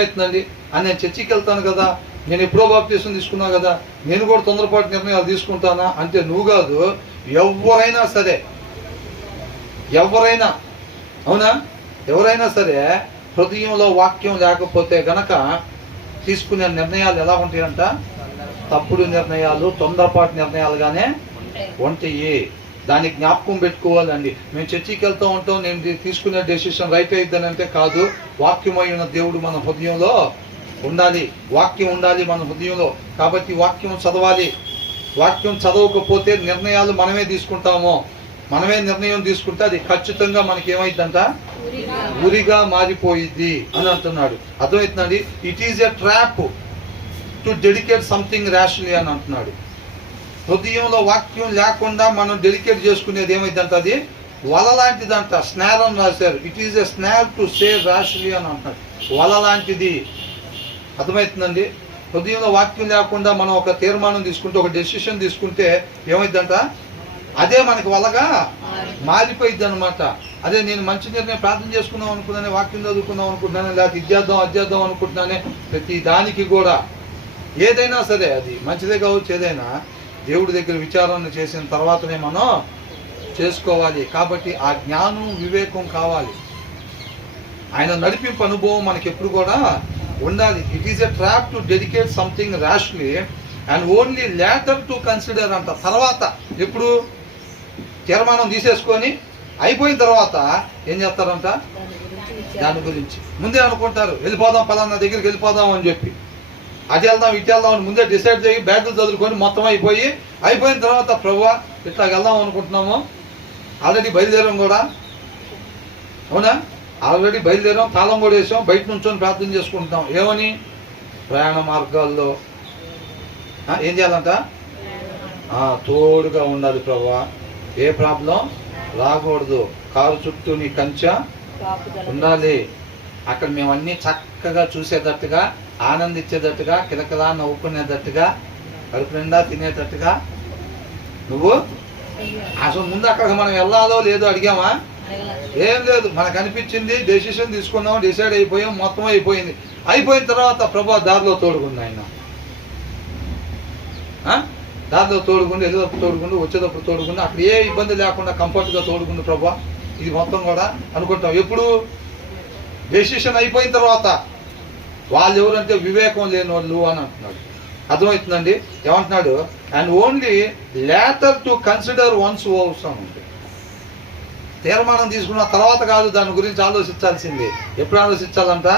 అవుతుందండి అని నేను చర్చికి వెళ్తాను కదా, నేను ఎప్పుడో బాప్తీసం తీసుకున్నా కదా, నేను కూడా తొందరపాటు నిర్ణయాలు తీసుకుంటానా అంటే నువ్వు కాదు, ఎవరైనా సరే, ఎవరైనా, అవునా, ఎవరైనా సరే హృదయంలో వాక్యం లేకపోతే గనక తీసుకునే నిర్ణయాలు ఎలా ఉంటాయంట? తప్పుడు నిర్ణయాలు, తొందరపాటు నిర్ణయాలుగానే ఉంటాయి. దానికి జ్ఞాపకం పెట్టుకోవాలండి. మేము చర్చికి వెళ్తూ ఉంటాం, నేను తీసుకునే డెసిషన్ రైట్ అయిద్దని అంటే కాదు. వాక్యమైన దేవుడు మన హృదయంలో ఉండాలి, వాక్యం ఉండాలి మన హృదయంలో. కాబట్టి వాక్యం చదవాలి. వాక్యం చదవకపోతే నిర్ణయాలు మనమే తీసుకుంటాము. మనమే నిర్ణయం తీసుకుంటే అది ఖచ్చితంగా మనకి ఏమైందంట? ఉరిగా మారిపోయిద్ది అని అంటున్నాడు. అర్థమవుతుందండి. It is a trap to dedicate something rashly అని అంటున్నాడు. హృదయంలో వాక్యం లేకుండా మనం డెలికేట్ చేసుకునేది ఏమైందంట? అది వల లాంటిదంట. స్నార్ అని రాశారు. It is a snare to save rashly అని అంటున్నాడు. వల లాంటిది. అర్థమవుతుందండి. హృదయంలో వాక్యం లేకుండా మనం ఒక తీర్మానం తీసుకుంటే, ఒక డెసిషన్ తీసుకుంటే ఏమైందంట? అదే మనకి వలగా మారిపోయిద్ది అనమాట. అదే నేను మంచి నిర్ణయం ప్రార్థన చేసుకుందాం అనుకున్నానే, వాక్యం చదువుకుందాం అనుకుంటున్నానే, లేకపోతే ఇద్దేద్దాం అద్దేద్దాం అనుకుంటున్నానే, ప్రతి దానికి కూడా ఏదైనా సరే అది మంచిదే కావచ్చు, ఏదైనా దేవుడి దగ్గర విచారణ చేసిన తర్వాతనే మనం చేసుకోవాలి. కాబట్టి ఆ జ్ఞానం, వివేకం కావాలి. ఆయన నడిపింపు అనుభవం మనకి ఎప్పుడు కూడా ఉండాలి. It is a trap to dedicate something rashly and only later to consider అంట. తర్వాత ఎప్పుడు తీర్మానం తీసేసుకొని అయిపోయిన తర్వాత ఏం చేస్తారంట? దాని గురించి ముందే అనుకుంటారు, వెళ్ళిపోదాం, పలానా దగ్గరికి వెళ్ళిపోదాం అని చెప్పి, అది వెళ్దాం ఇటు వెళ్దాం అని ముందే డిసైడ్ చేయి, బ్యాగులు చదువుకొని మొత్తం అయిపోయిన తర్వాత ప్రభువా ఇట్లా వెళ్దాం అనుకుంటున్నాము, ఆల్రెడీ బయలుదేరాం కూడా, అవునా, ఆల్రెడీ బయలుదేరాం, తాళం కూడా వేసాం, బయట నుంచొని ప్రార్థన చేసుకుంటున్నాం. ఏమని? ప్రయాణ మార్గాల్లో ఏం చేయాలంట? తోడుగా ఉండాలి ప్రభువా, ఏ ప్రాబ్లం రాకూడదు, కారు చుట్టూ నీ కంచె ఉండాలి. అక్కడ మేము అన్నీ చక్కగా చూసేటట్టుగా, ఆనందించేటట్టుగా, కిలకిలా నవ్వుకునేటట్టుగా, కడుపు నిండా తినేటట్టుగా నువ్వు అసలు ముందు అక్కడికి మనం వెళ్ళాలో లేదో అడిగామా? ఏం లేదు, మనకు అనిపించింది, డెసిషన్ తీసుకున్నాం, డిసైడ్ అయిపోయాం, మొత్తం అయిపోయింది. అయిపోయిన తర్వాత ప్రభా దారిలో తోడుకుంది ఆయన, దారిలో తోడుకుండి, వెళ్ళేటప్పుడు తోడుకుండి, వచ్చేటప్పుడు తోడుకుండి, అక్కడ ఏ ఇబ్బంది లేకుండా కంఫర్ట్గా తోడుకుంది ప్రభా, ఇది మొత్తం కూడా అనుకుంటాం. ఎప్పుడు? డెసిషన్ అయిపోయిన తర్వాత. వాళ్ళు ఎవరంటే వివేకం లేని వాళ్ళు అని అంటున్నాడు. అర్థమవుతుందండి. ఏమంటున్నాడు? And only later to consider once overs అని ఉంటుంది. తీర్మానం తీసుకున్న తర్వాత కాదు దాని గురించి ఆలోచించాల్సింది. ఎప్పుడు ఆలోచించాలంట?